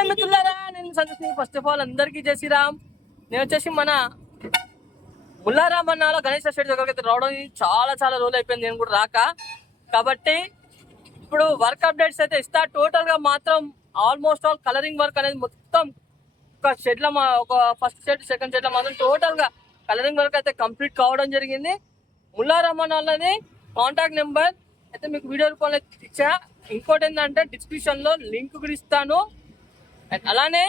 మిత్రులారా, నేను Santosh. First of all అందరికీ జై శ్రీరామ్. నేను వచ్చేసి మన ముల్లారాం అన్నాలో గణేష్ స్టేట్ దగ్గరికి అయితే రావడం చాలా చాలా రోజులు అయిపోయింది, నేను కూడా రాక. కాబట్టి ఇప్పుడు వర్క్ అప్డేట్స్ అయితే ఇస్తా. టోటల్ గా మాత్రం ఆల్మోస్ట్ ఆల్ కలరింగ్ వర్క్ అనేది మొత్తం ఒక షెడ్ లో ఒక ఫస్ట్ షెడ్ సెకండ్ షెడ్ లో మాత్రం టోటల్ గా కలరింగ్ వర్క్ అయితే కంప్లీట్ కావడం జరిగింది. ముల్లారాం అన్నది కాంటాక్ట్ నెంబర్ అయితే మీకు వీడియో రూపంలో ఇచ్చా. ఇంకోటి ఏంటంటే డిస్క్రిప్షన్ లో లింక్ కూడా ఇస్తాను. అండ్ అలానే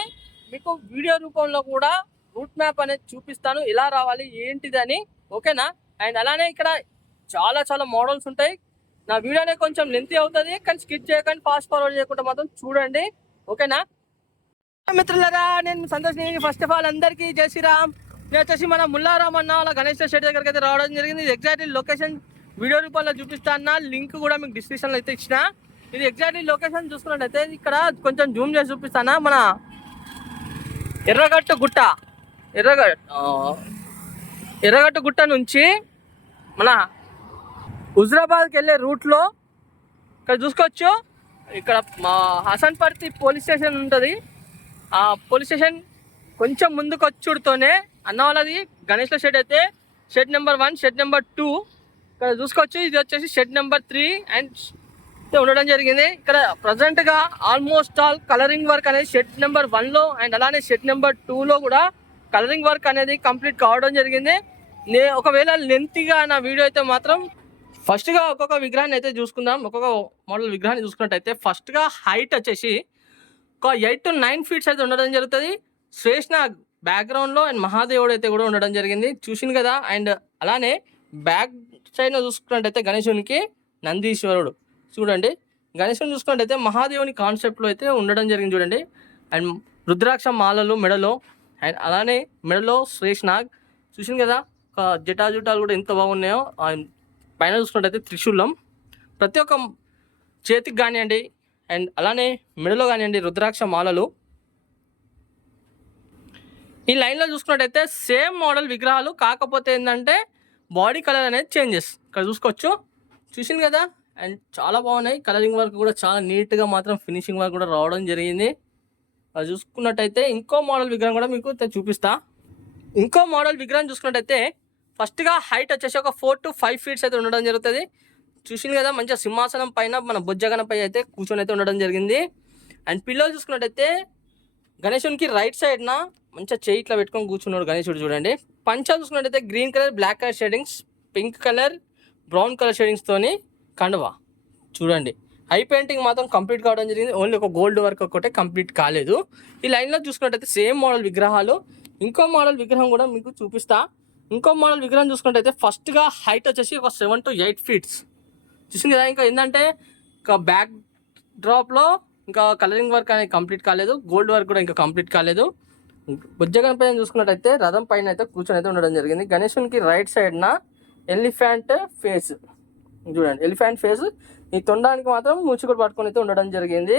మీకు వీడియో రూపంలో కూడా రూట్ మ్యాప్ అనేది చూపిస్తాను, ఎలా రావాలి ఏంటిది అని. ఓకేనా? అండ్ అలానే ఇక్కడ చాలా చాలా మోడల్స్ ఉంటాయి. నా వీడియో అనేది కొంచెం లెంతీ అవుతుంది, కానీ స్కిప్ చేయకండి, ఫాస్ట్ ఫార్వర్డ్ చేయకుండా మాత్రం చూడండి. ఓకేనా మిత్రులారా, నేను సంతోష్. ఫస్ట్ ఆఫ్ ఆల్ అందరికీ జై శ్రీరామ్. నేను వచ్చేసి మన ముల్లారాం అన్న వాళ్ళ గణేష్ స్టేట్ దగ్గరికి అయితే రావడం జరిగింది. ఇది ఎగ్జాక్ట్లీ లొకేషన్ వీడియో రూపంలో చూపిస్తాను, లింక్ కూడా మీకు డిస్క్రిప్షన్లో అయితే ఇచ్చిన. ఇది ఎగ్జాక్ట్లీ లొకేషన్ చూసుకున్నట్టయితే ఇక్కడ కొంచెం జూమ్ చేసి చూపిస్తానా. మన ఎర్రగట్టు గుట్ట నుంచి మన హుజరాబాద్కి వెళ్ళే రూట్లో ఇక్కడ చూసుకోవచ్చు. ఇక్కడ మా హసన్పర్తి పోలీస్ స్టేషన్ ఉంటుంది. ఆ పోలీస్ స్టేషన్ కొంచెం ముందుకు వచ్చుడుతోనే అన్న వాళ్ళది గణేష్ల షెడ్ అయితే షెడ్ నెంబర్ 1, షెడ్ నెంబర్ 2 ఇక్కడ చూసుకోవచ్చు. ఇది వచ్చేసి షెడ్ నెంబర్ 3 అండ్ ఉండడం జరిగింది. ఇక్కడ ప్రజెంట్ గా ఆల్మోస్ట్ ఆల్ కలరింగ్ వర్క్ అనేది షెడ్ నెంబర్ 1లో అండ్ అలానే షెడ్ నెంబర్ 2లో కూడా కలరింగ్ వర్క్ అనేది కంప్లీట్ కావడం జరిగింది. ఒకవేళ లెంతీగా నా వీడియో అయితే మాత్రం ఫస్ట్ గా ఒక్కొక్క విగ్రహాన్ని అయితే చూసుకుందాం. ఒక్కొక్క మోడల్ విగ్రహాన్ని చూసుకున్నట్టయితే ఫస్ట్ గా హైట్ వచ్చేసి ఒక 8 to 9 feet అయితే ఉండడం జరుగుతుంది. శ్రేష్నాగ్ బ్యాక్గ్రౌండ్ లో అండ్ మహాదేవుడు అయితే కూడా ఉండడం జరిగింది, చూసింది కదా. అండ్ అలానే బ్యాక్ సైడ్ చూసుకున్నట్టయితే గణేశునికి నందీశ్వరుడు చూడండి. గణేశుని చూసుకున్నట్టయితే మహాదేవుని కాన్సెప్ట్లో అయితే ఉండడం జరిగింది చూడండి. అండ్ రుద్రాక్ష మాలలు మెడలో అండ్ అలానే మెడలో శ్రేష్నాగ్ చూసింది కదా. జటాజుటాలు కూడా ఎంత బాగున్నాయో. పైన చూసుకున్నట్టయితే త్రిశూలం ప్రతి ఒక్క చేతికి కానివ్వండి అండ్ అలానే మెడలో కానివ్వండి రుద్రాక్ష మాలలు. ఈ లైన్లో చూసుకున్నట్టయితే సేమ్ మోడల్ విగ్రహాలు, కాకపోతే ఏంటంటే బాడీ కలర్ అనేది చేంజెస్ ఇక్కడ చూసుకోవచ్చు, చూసింది కదా. అండ్ చాలా బాగున్నాయి. కలరింగ్ వర్క్ కూడా చాలా నీట్గా మాత్రం ఫినిషింగ్ వర్క్ కూడా రావడం జరిగింది. అది చూసుకున్నట్టయితే ఇంకో మోడల్ విగ్రహం కూడా మీకు చూపిస్తా. ఇంకో మోడల్ విగ్రహం చూసుకున్నట్టయితే ఫస్ట్గా హైట్ వచ్చేసి ఒక 4 to 5 feet అయితే ఉండడం జరుగుతుంది, చూసింది కదా. మంచిగా సింహాసనం పైన మన బొజ్జగనపై అయితే కూర్చొని అయితే ఉండడం జరిగింది. అండ్ పిల్లలు చూసుకున్నట్టయితే గణేశునికి రైట్ సైడ్న మంచిగా చేయి ఇట్లా పెట్టుకొని కూర్చున్నాడు గణేశుడు చూడండి. పంచ చూసుకున్నట్టయితే green colour, black colour shadings, pink colour, brown colour షేడింగ్స్తోని కండువా చూడండి. ఐ పెయింటింగ్ మాత్రం కంప్లీట్ కావడం జరిగింది, ఓన్లీ ఒక గోల్డ్ వర్క్ ఒకటే కంప్లీట్ కాలేదు. ఈ లైన్లో చూసుకున్నట్టయితే సేమ్ మోడల్ విగ్రహాలు. ఇంకో మోడల్ విగ్రహం కూడా మీకు చూపిస్తా. ఇంకో మోడల్ విగ్రహం చూసుకున్నట్టయితే ఫస్ట్గా హైట్ వచ్చేసి ఒక 7 to 8 feet చూసింది కదా. ఇంకా ఏంటంటే ఇంకా బ్యాక్ డ్రాప్లో ఇంకా కలరింగ్ వర్క్ అనేది కంప్లీట్ కాలేదు, గోల్డ్ వర్క్ కూడా ఇంకా కంప్లీట్ కాలేదు. బుజ్జగన్ పైన చూసుకున్నట్టయితే రథం పైన అయితే కూర్చొని అయితే ఉండడం జరిగింది. గణేశునికి రైట్ సైడ్న ఎలిఫెంట్ ఫేస్ చూడండి, ఎలిఫెంట్ ఫేస్. ఈ తొండానికి మాత్రం మూచికూడ పట్టుకొని అయితే ఉండడం జరిగింది.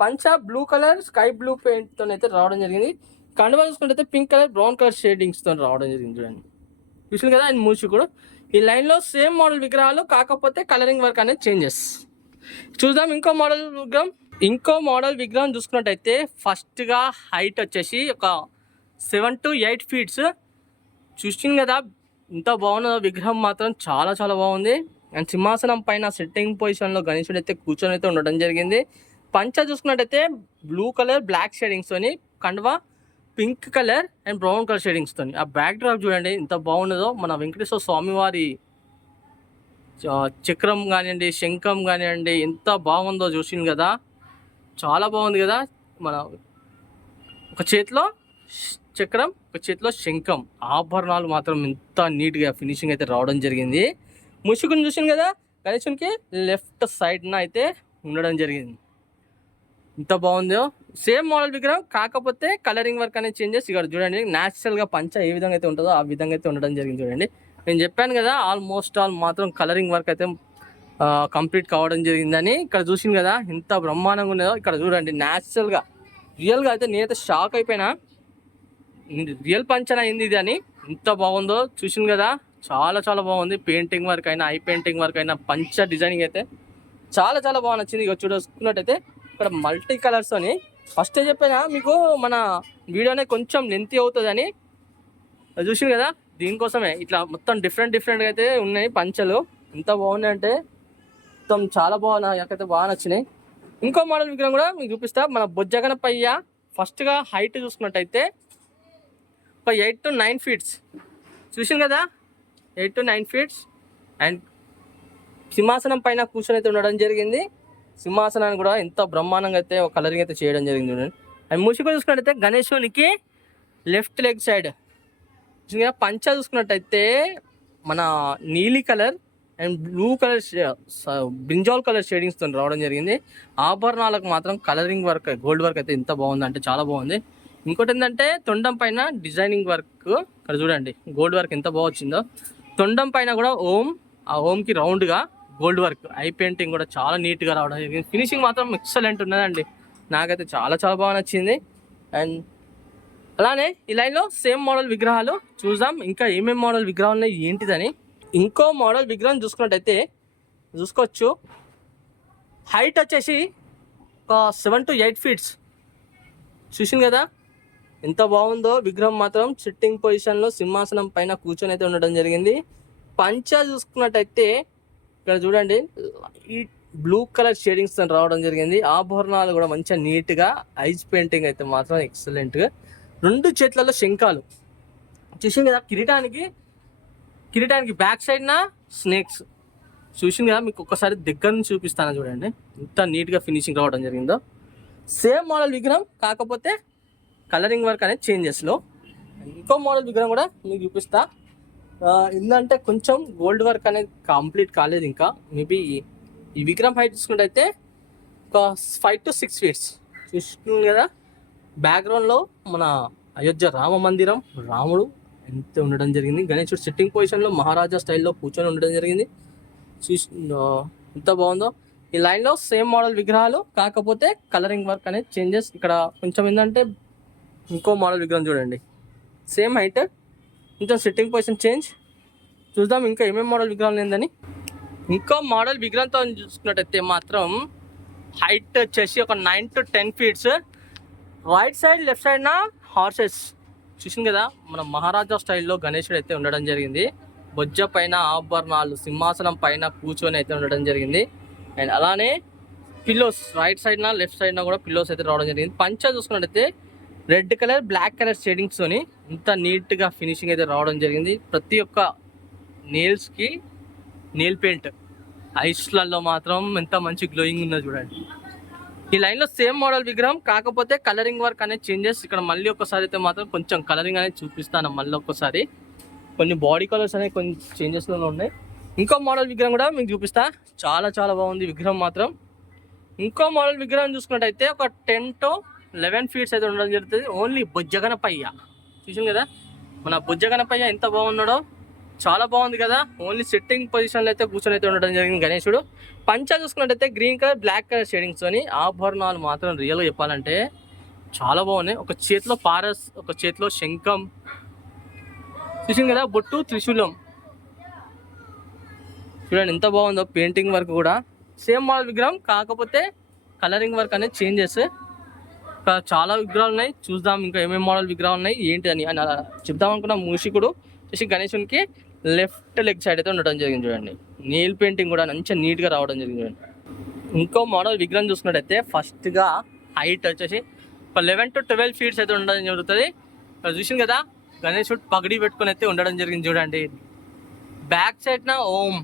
పంచ బ్లూ కలర్ స్కై బ్లూ పెయింట్తో అయితే రావడం జరిగింది. కండువా చూసుకుంటే పింక్ కలర్, బ్రౌన్ కలర్ షేడింగ్స్తో రావడం జరిగింది చూడండి, చూసింది కదా. అండ్ మూచికూడు. ఈ లైన్లో సేమ్ మోడల్ విగ్రహాలు, కాకపోతే కలరింగ్ వర్క్ అనేది చేంజెస్. చూద్దాం ఇంకో మోడల్ విగ్రహం చూసుకున్నట్టయితే ఫస్ట్గా హైట్ వచ్చేసి ఒక 7 to 8 feet చూసింది కదా. ఇంత బాగున్న విగ్రహం మాత్రం చాలా చాలా బాగుంది. అండ్ సింహాసనం పైన సెట్టింగ్ పొజిషన్లో గణేశుడు అయితే కూర్చొని అయితే ఉండడం జరిగింది. పంచ చూసుకున్నట్టయితే బ్లూ కలర్, బ్లాక్ షేడింగ్స్తోని, కండువా pink colour and brown colour షేడింగ్స్తోని. ఆ బ్యాక్ డ్రాప్ చూడండి ఎంత బాగున్నదో. మన వెంకటేశ్వర స్వామివారి చక్రం కానివ్వండి, శంఖం కానివ్వండి ఎంత బాగుందో చూసింది కదా, చాలా బాగుంది కదా. మన ఒక చేతిలో చక్రం, ఒక చేతిలో శంఖం, ఆభరణాలు మాత్రం ఎంత నీట్గా ఫినిషింగ్ అయితే రావడం జరిగింది. ముసుగుని చూసింది కదా, గణేశునికి లెఫ్ట్ సైడ్న అయితే ఉండడం జరిగింది. ఇంత బాగుందో. సేమ్ మోడల్ విగ్రహం, కాకపోతే కలరింగ్ వర్క్ అనేది చేంజెస్. ఇక్కడ చూడండి న్యాచురల్గా పంచ ఏ విధంగా అయితే ఉంటుందో ఆ విధంగా అయితే ఉండడం జరిగింది చూడండి. నేను చెప్పాను కదా ఆల్మోస్ట్ ఆల్ మాత్రం కలరింగ్ వర్క్ అయితే కంప్లీట్ కావడం జరిగిందని. ఇక్కడ చూసింది కదా ఎంత బ్రహ్మాండంగా ఉన్నదో. ఇక్కడ చూడండి న్యాచురల్గా రియల్గా అయితే నేనైతే షాక్ అయిపోయినా, రియల్ పంచన అయింది ఇది అని. ఎంత బాగుందో చూసింది కదా, చాలా చాలా బాగుంది. పెయింటింగ్ వర్క్ అయినా, ఐ పెయింటింగ్ వర్క్ అయినా, పంచ డిజైనింగ్ అయితే చాలా చాలా బాగా నచ్చింది. ఇక చూసుకున్నట్టయితే ఇక్కడ మల్టీ కలర్స్ అని ఫస్ట్ చెప్పానా మీకు మన వీడియోనే కొంచెం లెంతీ అవుతుందని, చూసింది కదా, దీనికోసమే ఇట్లా మొత్తం డిఫరెంట్గా అయితే ఉన్నాయి పంచలు. ఎంత బాగున్నాయి అంటే మొత్తం చాలా బాగున్నాయి, నాకైతే బాగా నచ్చినాయి. ఇంకో మోడల్ విగ్రహం కూడా మీకు చూపిస్తా. మన బొజ్జగనపయ్య ఫస్ట్గా హైట్ చూసుకున్నట్టయితే ఒక 8 to 9 ఫీట్స్, చూసింది కదా, 8 to 9 ఫీట్స్. అండ్ సింహాసనం పైన కూర్చొని అయితే ఉండడం జరిగింది. సింహాసనాన్ని కూడా ఎంత బ్రహ్మాండంగా అయితే ఒక కలరింగ్ అయితే చేయడం జరిగింది చూడండి. అండ్ మూసిక చూసుకున్నట్టయితే గణేశునికి లెఫ్ట్ లెగ్ సైడ్ పంచ చూసుకున్నట్టయితే మన నీలి colour and blue colour brinjal colour షేడింగ్స్తో రావడం జరిగింది. ఆభరణాలకు మాత్రం కలరింగ్ వర్క్, గోల్డ్ వర్క్ అయితే ఎంత బాగుంది అంటే చాలా బాగుంది. ఇంకోటి ఏంటంటే తొండం పైన డిజైనింగ్ వర్క్, ఇక్కడ చూడండి గోల్డ్ వర్క్ ఎంత బాగా వచ్చిందో. తొండం పైన కూడా ఓం, ఆ ఓంకి రౌండ్గా గోల్డ్ వర్క్, ఐ పెయింటింగ్ కూడా చాలా నీట్గా రావడం జరిగింది. ఫినిషింగ్ మాత్రం ఎక్సలెంట్ ఉన్నదండి, నాకైతే చాలా బాగా నచ్చింది. అండ్ అలానే ఈ లైన్లో సేమ్ మోడల్ విగ్రహాలు చూద్దాం, ఇంకా ఏమేమి మోడల్ విగ్రహాలు ఉన్నాయి ఏంటిదని. ఇంకో మోడల్ విగ్రహం చూసుకున్నట్టయితే చూసుకోవచ్చు, హైట్ వచ్చేసి ఒక 7 to 8 ఫీట్స్, చూసింది కదా ఎంత బాగుందో విగ్రహం మాత్రం. సిట్టింగ్ పొజిషన్లో సింహాసనం పైన కూర్చొని అయితే ఉండడం జరిగింది. పంచ చూసుకున్నట్టయితే ఇక్కడ చూడండి ఈ బ్లూ కలర్ షేడింగ్స్ రావడం జరిగింది. ఆభరణాలు కూడా మంచిగా నీట్గా, ఐస్ పెయింటింగ్ అయితే మాత్రం ఎక్సలెంట్గా. 2 చేతులలో శంఖాలు, చూసింది కదా, కిరీటానికి బ్యాక్ సైడ్న స్నేక్స్, చూసింది కదా. మీకు ఒక్కసారి దగ్గర నుంచి చూపిస్తాను చూడండి ఎంత నీట్గా ఫినిషింగ్ రావడం జరిగిందో. సేమ్ మోడల్ విగ్రహం కాకపోతే కలరింగ్ వర్క్ అనేది చేంజెస్లో. ఇంకో మోడల్ విగ్రహం కూడా మీకు చూపిస్తా. ఏంటంటే కొంచెం గోల్డ్ వర్క్ అనేది కంప్లీట్ కాలేదు ఇంకా. మేబీ ఈ విగ్రహం హైట్ చూసుకున్నట్టయితే ఒక 5 to 6 ఫీట్స్, చూసుకుంది కదా. బ్యాక్గ్రౌండ్లో మన అయోధ్య రామ మందిరం, రాముడు ఎంత ఉండడం జరిగింది. గణేశుడు సిట్టింగ్ పొజిషన్లో మహారాజా స్టైల్లో కూర్చొని ఉండడం జరిగింది. చూసి ఎంత బాగుందో. ఈ లైన్లో సేమ్ మోడల్ విగ్రహాలు కాకపోతే కలరింగ్ వర్క్ అనేది చేంజెస్. ఇక్కడ కొంచెం ఏంటంటే ఇంకో మోడల్ విగ్రహం చూడండి, సేమ్ హైట్, కొంచెం సిట్టింగ్ పొజిషన్ చేంజ్. చూద్దాం ఇంకా ఏమేమి మోడల్ విగ్రహాలు ఏందని. ఇంకో మోడల్ విగ్రహంతో చూసుకున్నట్టయితే మాత్రం హైట్ వచ్చేసి ఒక 9 to 10 feets, right side left సైడ్న హార్సెస్, చూసింది కదా మన మహారాజా స్టైల్లో గణేశుడు అయితే ఉండడం జరిగింది. బొజ్జ పైన ఆభరణాలు, సింహాసనం పైన కూర్చొని అయితే ఉండడం జరిగింది. అండ్ అలానే పిల్లోస్ రైట్ సైడ్న లెఫ్ట్ సైడ్న కూడా పిల్లోస్ అయితే రావడం జరిగింది. పంచ చూసుకున్నట్టయితే రెడ్ కలర్ బ్లాక్ కలర్ షేడింగ్స్తోని ఇంత నీట్గా ఫినిషింగ్ అయితే రావడం జరిగింది. ప్రతి ఒక్క నెయిల్స్కి నెయిల్ పెయింట్, ఐస్లలో మాత్రం ఎంత మంచి గ్లోయింగ్ ఉందో చూడండి. ఈ లైన్లో సేమ్ మోడల్ విగ్రహం కాకపోతే కలరింగ్ వర్క్ అనేది చేంజెస్. ఇక్కడ మళ్ళీ ఒక్కసారి అయితే మాత్రం కొంచెం కలరింగ్ అనేది చూపిస్తాను. మళ్ళీ ఒక్కసారి కొన్ని బాడీ కలర్స్ అనేవి కొన్ని చేంజెస్లో ఉన్నాయి. ఇంకో మోడల్ విగ్రహం కూడా మీకు చూపిస్తా, చాలా బాగుంది విగ్రహం మాత్రం. ఇంకో మోడల్ విగ్రహం చూసుకున్నట్టయితే ఒక 10 to 11 ఫీట్స్ అయితే ఉండడం జరుగుతుంది. ఓన్లీ బొజ్జగనపయ్య, చూసాం కదా మన బొజ్జగనపయ్య ఎంత బాగున్నాడో, చాలా బాగుంది కదా. ఓన్లీ సిట్టింగ్ పొజిషన్లో అయితే కూర్చొని అయితే ఉండడం జరిగింది గణేశుడు. పంచ చూసుకున్నట్టయితే గ్రీన్ కలర్ బ్లాక్ కలర్ షేడింగ్స్తోని, ఆభరణాలు మాత్రం రియల్గా చెప్పాలంటే చాలా బాగున్నాయి. ఒక చేతిలో పారస్, ఒక చేతిలో శంఖం, చూసింది కదా, బొట్టు, త్రిశూలం, చూడండి ఎంత బాగుందో. పెయింటింగ్ వర్క్ కూడా సేమ్ మోడల్ విగ్రహం కాకపోతే కలరింగ్ వర్క్ అనేది చేంజెస్. ఇంకా చాలా విగ్రహాలు ఉన్నాయి, చూద్దాం ఇంకా ఏమేమి మోడల్ విగ్రహాలు ఉన్నాయి ఏంటి అని అలా చెప్దాం అనుకున్న. మూషికుడు చేసి గణేశునికి లెఫ్ట్ లెగ్ సైడ్ అయితే ఉండడం జరిగింది చూడండి. నెయిల్ పెయింటింగ్ కూడా మంచిగా నీట్గా రావడం జరిగింది చూడండి. ఇంకో మోడల్ విగ్రహం చూసుకున్నట్టయితే ఫస్ట్గా హైట్ వచ్చేసి ఒక 11 to 12 ఫీట్స్ అయితే ఉండడం జరుగుతుంది. చూసింది కదా గణేశుడు పగడి పెట్టుకొని అయితే ఉండడం జరిగింది చూడండి. బ్యాక్ సైడ్న ఓం,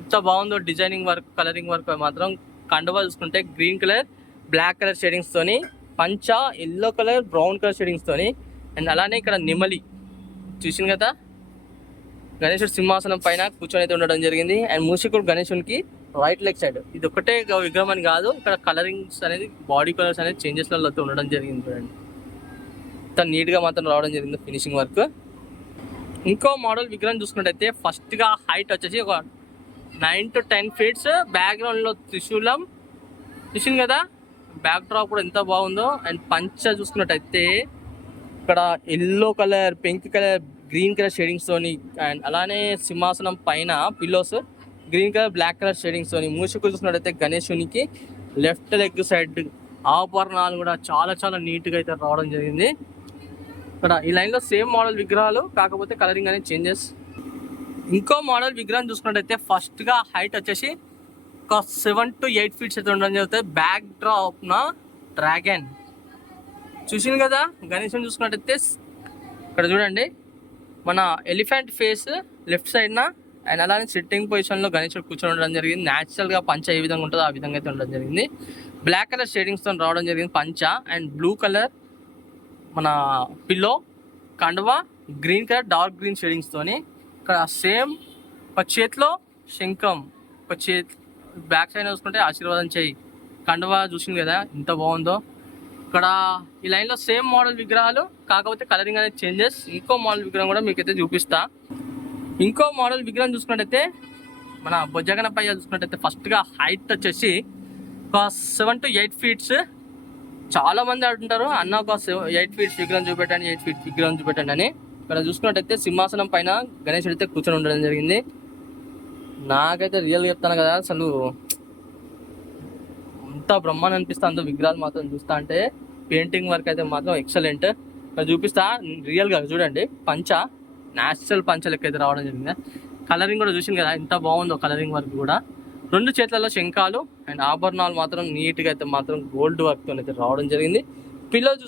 ఎంత బాగుందో డిజైనింగ్ వర్క్, కలరింగ్ వర్క్ మాత్రం. కండువా చూసుకుంటే గ్రీన్ కలర్ బ్లాక్ కలర్ షేడింగ్స్తోని, పంచ ఎల్లో కలర్ బ్రౌన్ కలర్ షేడింగ్స్తోని. అండ్ అలానే ఇక్కడ నెమలి, చూసింది కదా గణేశుడు సింహాసనం పైన కూర్చొని అయితే ఉండడం జరిగింది. అండ్ మూషికుడు గణేశునికి రైట్ లెగ్ సైడ్. ఇది ఒకటే విగ్రహం అని కాదు, ఇక్కడ కలరింగ్స్ అనేది బాడీ కలర్స్ అనేది చేంజెస్లలో అయితే ఉండడం జరిగింది చూడండి. అంత నీట్గా మాత్రం రావడం జరిగింది ఫినిషింగ్ వర్క్. ఇంకో మోడల్ విగ్రహం చూసుకున్నట్టయితే ఫస్ట్గా హైట్ వచ్చేసి ఒక 9 to 10 ఫీట్స్, బ్యాక్గ్రౌండ్లో త్రిశూలం, చూసింది కదా బ్యాక్ డ్రాప్ కూడా ఎంత బాగుందో. అండ్ పంచ చూసుకున్నట్టయితే ఇక్కడ yellow colour, pink colour, green colour షేడింగ్స్తోని. అండ్ అలానే సింహాసనం పైన pillows green colour black colour షేడింగ్స్తోని. మూషికుడు చూసుకున్నట్టయితే గణేశునికి లెఫ్ట్ లెగ్ సైడ్ ఆభరణాలు కూడా చాలా చాలా నీట్గా అయితే రావడం జరిగింది. ఇక్కడ ఈ లైన్లో సేమ్ మోడల్ విగ్రహాలు, కాకపోతే కలరింగ్ అనేది చేంజెస్. ఇంకో మోడల్ విగ్రహం చూసుకున్నట్టయితే ఫస్ట్గా హైట్ వచ్చేసి ఒక 7 to 8 feet అయితే ఉండడం జరుగుతుంది. బ్యాక్ డ్రాప్న డ్రాగన్ చూసింది కదా. గణేశుని చూసుకున్నట్టయితే ఇక్కడ చూడండి, మన ఎలిఫెంట్ ఫేస్ లెఫ్ట్ సైడ్న, అండ్ అలానే సిట్టింగ్ పొజిషన్లో గణేశుడు కూర్చొని ఉండడం జరిగింది. న్యాచురల్గా పంచ ఏ విధంగా ఉంటుందో ఆ విధంగా అయితే ఉండడం జరిగింది. బ్లాక్ కలర్ షేడింగ్స్తో రావడం జరిగింది పంచ, అండ్ బ్లూ కలర్ మన పిల్లో, కండువా గ్రీన్ కలర్ డార్క్ గ్రీన్ షేడింగ్స్తోని. ఇక్కడ సేమ్ ఒక చేతిలో శంఖం, ఒక చేతి బ్యాక్ సైడ్ చూసుకుంటే ఆశీర్వాదం చేయి, కండువా చూసింది కదా ఎంత బాగుందో. ఇక్కడ ఈ లైన్లో సేమ్ మోడల్ విగ్రహాలు, కాకపోతే కలరింగ్ అనేది చేంజెస్. ఇంకో మోడల్ విగ్రహం కూడా మీకైతే చూపిస్తా. ఇంకో మోడల్ విగ్రహం చూసుకున్నట్టయితే మన బొజ్జగణపయ్య చూసుకున్నట్టయితే ఫస్ట్గా హైట్ వచ్చేసి ఒక 7 to 8 feet. చాలా మంది అంటుంటారు అన్న ఒక 8 feet విగ్రహం చూపెట్టండి, 8 feet విగ్రహం చూపెట్టండి అని. ఇక్కడ చూసుకున్నట్టయితే సింహాసనం పైన గణేశుడు అయితే కూర్చొని ఉండడం జరిగింది. నాకైతే రియల్గా చెప్తాను కదా, అసలు అంత బ్రహ్మాండం అనిపిస్తుంది విగ్రహాలు మాత్రం చూస్తా అంటే. పెయింటింగ్ వర్క్ అయితే మాత్రం ఎక్సలెంట్. ఇక్కడ చూపిస్తా రియల్గా చూడండి, పంచ న్యాచురల్ పంచ లెక్క అయితే రావడం జరిగింది. కలరింగ్ కూడా చూసింది కదా ఎంత బాగుందో, కలరింగ్ వర్క్ కూడా. 2 చేతులలో శంఖాలు అండ్ ఆభరణాలు మాత్రం నీట్గా అయితే మాత్రం గోల్డ్ వర్క్తో అయితే రావడం జరిగింది. పిల్లలు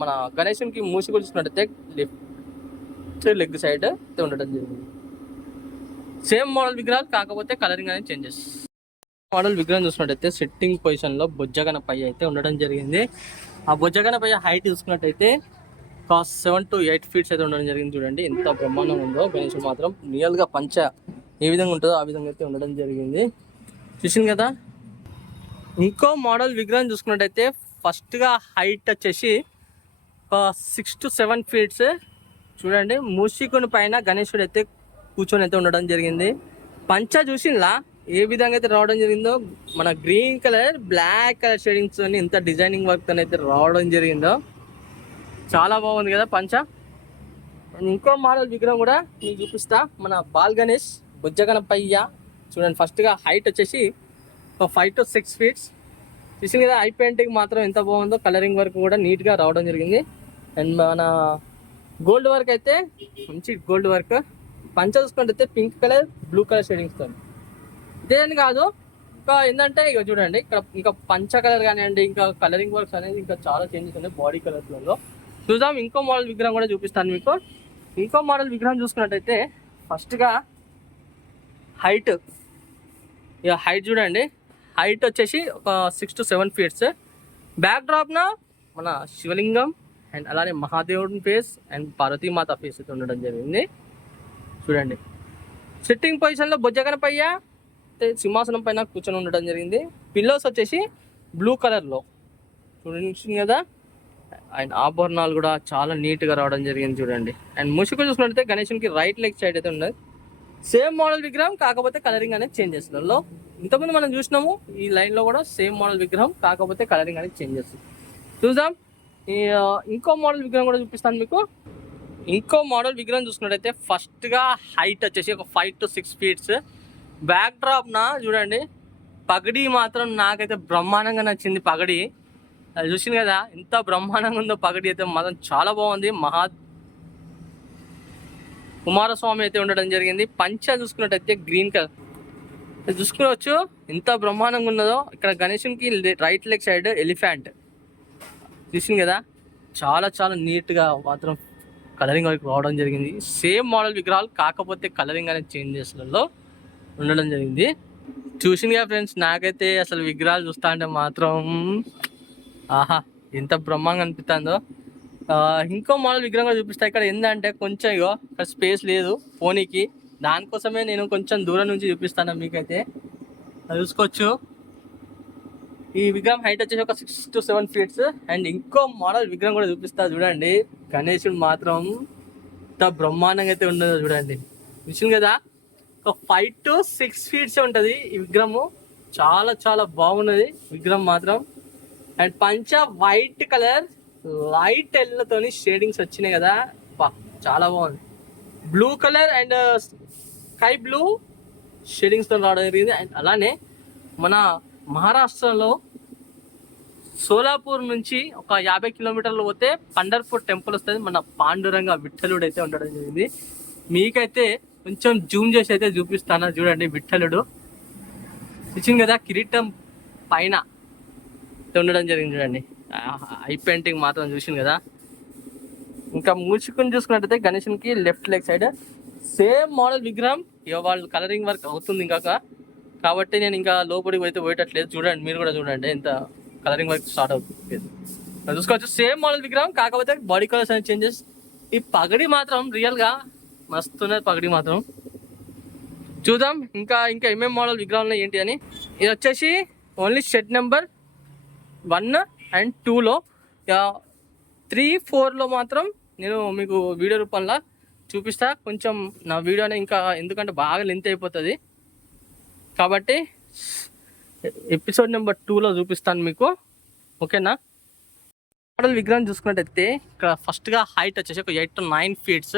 మన గణేశునికి మూసి చూసుకున్నట్టయితే లెఫ్ట్ లెగ్ సైడ్ అయితే ఉండడం జరిగింది. సేమ్ మోడల్ విగ్రహాలు, కాకపోతే కలరింగ్ అనేది చేంజెస్. మోడల్ విగ్రహం చూసుకున్నట్టయితే సిట్టింగ్ పొజిషన్లో బొజ్జగణపయ్య అయితే ఉండడం జరిగింది. ఆ బొజ్జగణపయ్య హైట్ చూసుకున్నట్టయితే ఒక 7 to 8 feet అయితే ఉండడం జరిగింది. చూడండి ఎంత బ్రహ్మాండంగా ఉందో. గణేశుడు మాత్రం రియల్గా పంచ ఏ విధంగా ఉంటుందో ఆ విధంగా అయితే ఉండడం జరిగింది. చూసింది కదా. ఇంకో మోడల్ విగ్రహం చూసుకున్నట్టయితే ఫస్ట్గా హైట్ వచ్చేసి ఒక 6 to 7 feet. చూడండి మూషికుని పైన గణేశుడు అయితే కూర్చొని అయితే ఉండడం జరిగింది. పంచ చూసిందా ఏ విధంగా అయితే రావడం జరిగిందో, మన green colour black colour shadings ఎంత డిజైనింగ్ వర్క్ అయితే రావడం జరిగిందో, చాలా బాగుంది కదా పంచ. ఇంకో మోడల్ విగ్రహం కూడా మీకు చూపిస్తా. మన బాల్ గణేష్ బొజ్జగణపయ్య చూడండి, ఫస్ట్గా హైట్ వచ్చేసి ఒక 5 to 6 feet. చూసింది కదా, ఐ పెయింటింగ్ మాత్రం ఎంత బాగుందో, కలరింగ్ వర్క్ కూడా నీట్గా రావడం జరిగింది. అండ్ మన గోల్డ్ వర్క్ అయితే మంచి గోల్డ్ వర్క్. పంచ చూసుకుంటే పింక్ కలర్ బ్లూ కలర్ షేడింగ్స్తో. ఇదేని కాదు, ఇంకా ఏంటంటే ఇక చూడండి ఇక్కడ ఇంకా పంచ కలర్ కానివ్వండి, ఇంకా కలరింగ్ వర్క్స్ అనేది ఇంకా చాలా చేంజెస్ ఉన్నాయి బాడీ కలర్స్లలో. చూద్దాం ఇంకో మోడల్ విగ్రహం కూడా చూపిస్తాను మీకు. ఇంకో మోడల్ విగ్రహం చూసుకున్నట్టయితే ఫస్ట్గా హైట్, ఇక హైట్ చూడండి, హైట్ వచ్చేసి ఒక 6 to 7 feet. బ్యాక్ డ్రాప్న మన శివలింగం అండ్ అలానే మహాదేవుడి ఫేస్ అండ్ పార్వతీమాత ఫేస్ అయితే ఉండడం జరిగింది. చూడండి సిట్టింగ్ పొజిషన్లో బొజ్జగణపయ్య సింహాసనం పైన కూర్చొని ఉండడం జరిగింది. పిల్లోస్ వచ్చేసి బ్లూ కలర్లో చూడండి కదా. అండ్ ఆభరణాలు కూడా చాలా నీట్గా రావడం జరిగింది చూడండి. అండ్ ముసుగు చూసుకున్నట్టయితే గణేశునికి రైట్ లెగ్ సైడ్ అయితే ఉన్నది. సేమ్ మోడల్ విగ్రహం, కాకపోతే కలరింగ్ అనేది చేంజ్ చేస్తుందో. ఇంతకుముందు మనం చూసినాము ఈ లైన్లో కూడా సేమ్ మోడల్ విగ్రహం, కాకపోతే కలరింగ్ అనేది చేంజ్ చేస్తుంది. చూద్దాం ఇంకో మోడల్ విగ్రహం కూడా చూపిస్తాను మీకు. ఇంకో మోడల్ విగ్రహం చూసుకున్నట్టయితే ఫస్ట్గా హైట్ వచ్చేసి ఒక 5 to 6 feet. బ్యాక్ డ్రాప్న చూడండి, పగడి మాత్రం నాకైతే బ్రహ్మాండంగా నచ్చింది. పగడి అది చూసింది కదా ఎంత బ్రహ్మాండంగా ఉందో. పగడి అయితే మాత్రం చాలా బాగుంది. కుమారస్వామి అయితే ఉండడం జరిగింది. పంచ చూసుకున్నట్టయితే గ్రీన్ కలర్ చూసుకోవచ్చు ఎంత బ్రహ్మాండంగా ఉన్నదో. ఇక్కడ గణేశునికి రైట్ లెగ్ సైడ్ ఎలిఫెంట్ చూసింది కదా, చాలా చాలా నీట్గా మాత్రం కలరింగ్ వరకు రావడం జరిగింది. సేమ్ మోడల్ విగ్రహాలు, కాకపోతే కలరింగ్ అనేది చేంజెస్లలో ఉండడం జరిగింది. చూసిందిగా ఫ్రెండ్స్, నాకైతే అసలు విగ్రహాలు చూస్తా అంటే మాత్రం ఆహా ఎంత బ్రహ్మాంగా అనిపిస్తుందో. ఇంకో మోడల్ విగ్రహంగా చూపిస్తా. ఇక్కడ ఏంటంటే కొంచెం ఇక్కడ స్పేస్ లేదు ఫోన్కి, దానికోసమే నేను కొంచెం దూరం నుంచి చూపిస్తాను మీకైతే. చూసుకోవచ్చు ఈ విగ్రహం హైట్ వచ్చేసి ఒక 6 to 7 feet. అండ్ ఇంకో మోడల్ విగ్రహం కూడా చూపిస్తా చూడండి. గణేశుడు మాత్రం ఎంత బ్రహ్మాండంగా అయితే ఉండదు చూడండి. చూసింది కదా, ఒక 5 to 6 feet ఉంటుంది ఈ విగ్రహము. చాలా చాలా బాగున్నది విగ్రహం మాత్రం. అండ్ పంచ వైట్ కలర్ లైట్ ఎల్లతోని షేడింగ్స్ వచ్చినాయి కదా, చాలా బాగుంది. Blue colour and sky blue షేడింగ్స్తో రావడం జరిగింది. అండ్ అలానే మన మహారాష్ట్రలో సోలాపూర్ నుంచి ఒక 50 కిలోమీటర్లు పోతే పండర్పూర్ టెంపుల్ వస్తుంది. మన పాండురంగ విఠలుడు అయితే ఉండడం జరిగింది. మీకైతే కొంచెం జూమ్ చేసి అయితే చూపిస్తాను చూడండి. విఠలుడు చూసింది కదా, కిరీటం పైన ఉండడం జరిగింది చూడండి. ఐ పెయింటింగ్ మాత్రం చూసింది కదా. ఇంకా మూసుకుని చూసుకున్నట్టయితే గణేశునికి left leg side same model విగ్రహం. ఇక వాళ్ళు కలరింగ్ వర్క్ అవుతుంది ఇంకా, కాబట్టి నేను ఇంకా లోపలికి అయితే పోయేటట్లేదు. చూడండి, మీరు కూడా చూడండి ఎంత కలరింగ్ వర్క్ స్టార్ట్ అవుతుంది. చూసుకోవచ్చు సేమ్ మోడల్ విగ్రహం, కాకపోతే బాడీ కలర్స్ అనేది చేంజెస్. ఈ పగడి మాత్రం రియల్గా మస్తున్నది. పగడి మాత్రం చూద్దాం ఇంకా ఏమేమి మోడల్ విగ్రహాలు ఏంటి అని. ఇది వచ్చేసి ఓన్లీ షెడ్ నెంబర్ 1 and 2లో, 3, 4లో మాత్రం నేను మీకు వీడియో రూపంలో చూపిస్తా. కొంచెం నా వీడియో ఇంకా ఎందుకంటే బాగా లెంత్ అయిపోతుంది, కాబట్టి ఎపిసోడ్ నెంబర్ 2లో చూపిస్తాను మీకు. ఓకేనా? మోడల్ విగ్రహం చూసుకున్నట్టయితే ఇక్కడ ఫస్ట్గా హైట్ వచ్చేసి ఒక 8 to 9 feet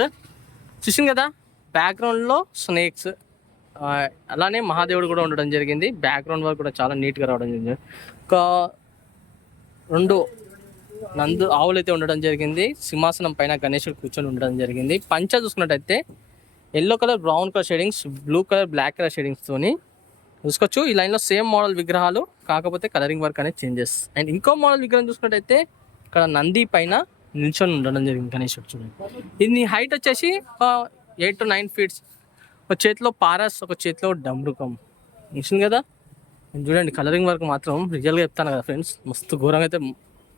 చూసింది కదా. బ్యాక్గ్రౌండ్లో స్నేక్స్, అలానే మహాదేవుడు కూడా ఉండడం జరిగింది. బ్యాక్గ్రౌండ్ వర్క్ కూడా చాలా నీట్గా రావడం జరిగింది. ఒక 2 నందు ఆవులు అయితే ఉండడం జరిగింది. సింహాసనం పైన గణేశుడు కూర్చొని ఉండడం జరిగింది. పంచ చూసుకున్నట్టయితే yellow colour, brown colour shadings, blue colour, black colour షేడింగ్స్తోని చూసుకోవచ్చు. ఈ లైన్లో సేమ్ మోడల్ విగ్రహాలు, కాకపోతే కలరింగ్ వర్క్ అనేది చేంజెస్. అండ్ ఇంకో మోడల్ విగ్రహం చూసుకున్నట్టయితే ఇక్కడ నంది పైన నిల్చొని ఉండడం జరిగింది గణేశుడు. చూడండి, ఇది హైట్ వచ్చేసి 8 to 9 feet. ఒక చేతిలో పారస్, ఒక చేతిలో డమ్రుకం చూసింది కదా. చూడండి కలరింగ్ వర్క్ మాత్రం రియల్గా చెప్తాను కదా ఫ్రెండ్స్, మస్తు ఘోరంగా అయితే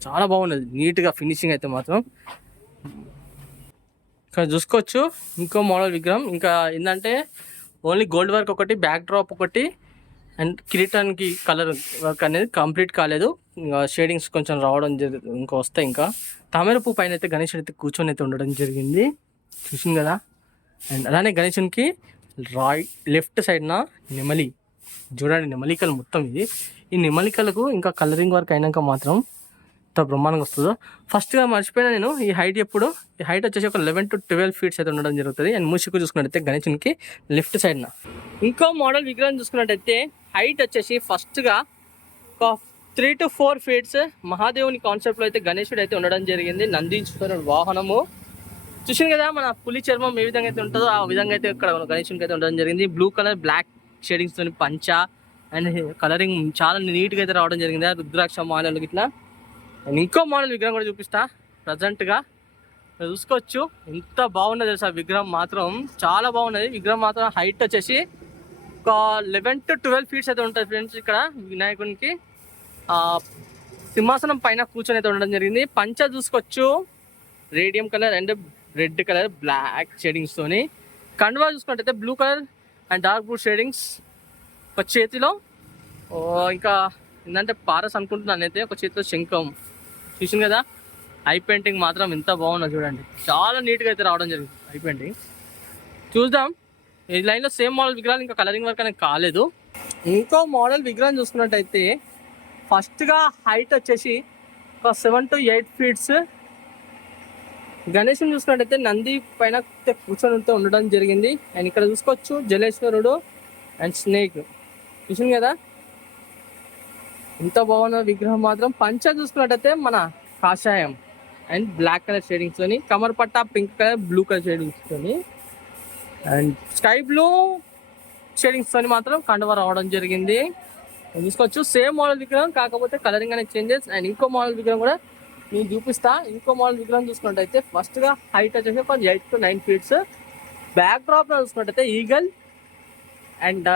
చాలా బాగున్నది. నీట్గా ఫినిషింగ్ అయితే మాత్రం ఇక్కడ చూసుకోవచ్చు. ఇంకో మోడల్ విగ్రహం ఇంకా ఏంటంటే ఓన్లీ గోల్డ్ వర్క్ ఒకటి, బ్యాక్ డ్రాప్ ఒకటి, అండ్ కిరీటానికి కలర్ వర్క్ అనేది కంప్లీట్ కాలేదు. ఇంకా షేడింగ్స్ కొంచెం రావడం ఇంకా వస్తాయి. ఇంకా తామర పువ్వు పైన అయితే గణేశుడు అయితే కూర్చొని అయితే ఉండడం జరిగింది చూసింది కదా. అండ్ అలానే గణేశునికి లెఫ్ట్ సైడ్న నెమలి, చూడండి నెమలికలు మొత్తం. ఈ నెమలికలకు ఇంకా కలరింగ్ వర్క్ అయినాక మాత్రం ఎంత బ్రహ్మాండంగా వస్తుందో. ఫస్ట్గా మర్చిపోయినా నేను ఈ హైట్ ఎప్పుడు. ఈ హైట్ వచ్చేసి ఒక 11 to 12 feet అయితే ఉండడం జరుగుతుంది. అండ్ మూసికు చూసుకున్నట్టయితే గణేశునికి లెఫ్ట్ సైడ్న. ఇంకో మోడల్ విగ్రహం చూసుకున్నట్టయితే హైట్ వచ్చేసి ఫస్ట్గా ఒక 3 to 4 feet మహాదేవుని కాన్సెప్ట్లో అయితే గణేశుడు అయితే ఉండడం జరిగింది. నందీశ్వరుడు వాహనము చూసింది కదా. మన పులి చర్మం ఏ విధంగా అయితే ఉంటుందో ఆ విధంగా అయితే ఇక్కడ గణేశునికి అయితే ఉండడం జరిగింది. బ్లూ కలర్, బ్లాక్ షేడింగ్స్తో పంచ అండ్ కలరింగ్ చాలా నీట్గా అయితే రావడం జరిగింది. రుద్రాక్ష మాలలు ఇట్లా. అండ్ ఇంకో మోడల్ విగ్రహం కూడా చూపిస్తా ప్రజెంట్గా చూసుకోవచ్చు. ఎంత బాగున్నది తెలుసా విగ్రహం మాత్రం, చాలా బాగున్నది విగ్రహం మాత్రం. హైట్ వచ్చేసి ఒక 11 to 12 feet అయితే ఉంటుంది ఫ్రెండ్స్. ఇక్కడ వినాయకునికి సింహాసనం పైన కూర్చొని అయితే ఉండడం జరిగింది. పంచ చూసుకోవచ్చు radium colour and red colour, black షేడింగ్స్తోని. కండువా చూసుకున్నట్టయితే blue colour and dark blue shadings. ఒక చేతిలో ఇంకా ఏంటంటే పారస్ అనుకుంటున్నాను అయితే, ఒక చేతిలో శంఖం చూసింది కదా. ఐ పెయింటింగ్ మాత్రం ఎంత బాగున్నా చూడండి, చాలా నీట్గా అయితే రావడం జరిగింది ఐ పెయింటింగ్. చూద్దాం ఈ లైన్లో సేమ్ మోడల్ విగ్రహాలు ఇంకా కలరింగ్ వర్క్ అనేది కాలేదు. ఇంకో మోడల్ విగ్రహం చూసుకున్నట్టయితే ఫస్ట్గా హైట్ వచ్చేసి ఒక 7 to 8 feet. గణేశుని చూసుకున్నట్టయితే నంది పైన కూర్చొని ఉండడం జరిగింది. అండ్ ఇక్కడ చూసుకోవచ్చు జలేశ్వరుడు అండ్ స్నేక్ చూసింది కదా. ఎంత బాగున్న విగ్రహం మాత్రం. పంచ చూసుకున్నట్టయితే మన కాషాయం అండ్ బ్లాక్ కలర్ షేడింగ్స్తోని, కమర్ పట్టా పింక్ కలర్, బ్లూ కలర్ షేడింగ్స్తోని అండ్ స్కై బ్లూ షేడింగ్స్తోని మాత్రం కండువా రావడం జరిగింది. చూసుకోవచ్చు సేమ్ మోడల్ విగ్రహం, కాకపోతే కలరింగ్ అనేది చేంజెస్. అండ్ ఇంకో మోడల్ విగ్రహం కూడా నేను చూపిస్తా. ఇంకో మోడల్ విగ్రహం చూసుకున్నట్టయితే ఫస్ట్గా హైట్ వచ్చేసి ఒక 8 to 9 feet. బ్యాక్ డ్రాప్లో చూసుకున్నట్టయితే ఈగల్ అండ్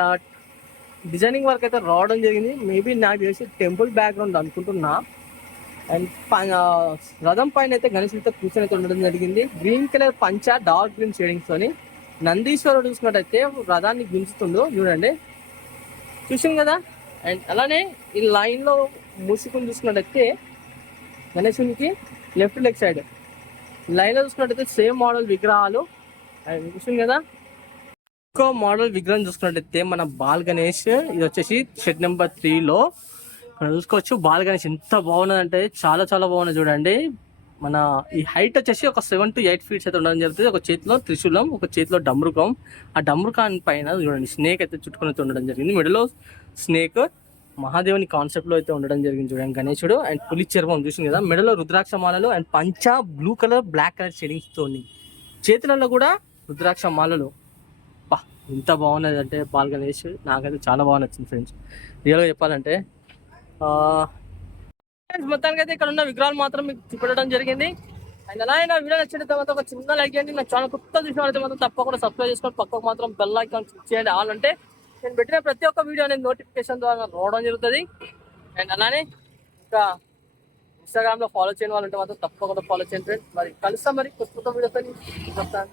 డిజైనింగ్ వర్క్ అయితే రావడం జరిగింది. మేబీ నాకు తెలిసి టెంపుల్ బ్యాక్గ్రౌండ్ అనుకుంటున్నా. అండ్ రథం పైన అయితే గణేశుడితో కూర్చొని అయితే ఉండడం జరిగింది. గ్రీన్ కలర్ పంచ, డార్క్ గ్రీన్ షేడింగ్స్తోని. నందీశ్వరుడు చూసుకున్నట్టయితే రథాన్ని గుంజుతుండు చూడండి, చూసింది కదా. అండ్ అలానే ఈ లైన్లో మూసుకుని చూసుకున్నట్టయితే గణేశునికి లెఫ్ట్ లెగ్ సైడ్ లైన్లో చూసుకున్నట్టయితే సేమ్ మోడల్ విగ్రహాలు అండ్ చూసింది కదా. ఇంకో మోడల్ విగ్రహం చూసుకున్నట్టయితే మన బాల్ గణేష్, ఇది వచ్చేసి షెడ్ నెంబర్ 3లో ఇక్కడ చూసుకోవచ్చు. బాల్ గణేష్ ఎంత బాగున్నదంటే చాలా చాలా బాగున్నది చూడండి. మన ఈ హైట్ వచ్చేసి ఒక 7 to 8 feet అయితే ఉండడం జరుగుతుంది. ఒక చేతిలో త్రిశూలం, ఒక చేతిలో డమ్రుకం. ఆ డమ్రుకాన్ పైన చూడండి స్నేక్ అయితే చుట్టుకుని ఉండడం జరిగింది. మిడిల్లో స్నేక్ మహాదేవుని కాన్సెప్ట్ లో అయితే ఉండడం జరిగింది చూడండి గణేశుడు. అండ్ పులి చర్మం చూసింది కదా, మెడలో రుద్రాక్ష మాలలు అండ్ పంచా blue colour black colour shadings తోని, చేతులలో కూడా రుద్రాక్ష మాలలు. బా ఇంత బాగున్నది అంటే బాల్ గణేష్ నాకైతే చాలా బాగా నచ్చింది ఫ్రెండ్స్. రియల్గా చెప్పాలంటే మొత్తానికి అయితే ఇక్కడ ఉన్న విగ్రహాలు మాత్రం మీకు చూపెట్టడం జరిగింది. అండ్ అలా అయినా వీడియో నచ్చిన తర్వాత ఒక చిన్న లైక్ చేయండి. నా ఛానల్ కొత్త చూసిన వాళ్ళైతే మాత్రం తప్పకుండా సబ్స్క్రైబ్ చేసుకొని పక్కకు మాత్రం బెల్ ఐకాన్ క్లిక్ చేయండి. ఆల్ అంటే నేను పెట్టిన ప్రతి ఒక్క వీడియో అనేది నోటిఫికేషన్ ద్వారా రావడం జరుగుతుంది. అండ్ అలానే ఇంకా ఇన్స్టాగ్రామ్లో ఫాలో చేయని వాళ్ళు ఉంటే మాత్రం తప్పకుండా ఫాలో చేయండి ఫ్రెండ్స్. మరి కలుస్తాం మరి కొత్త వీడియోతో.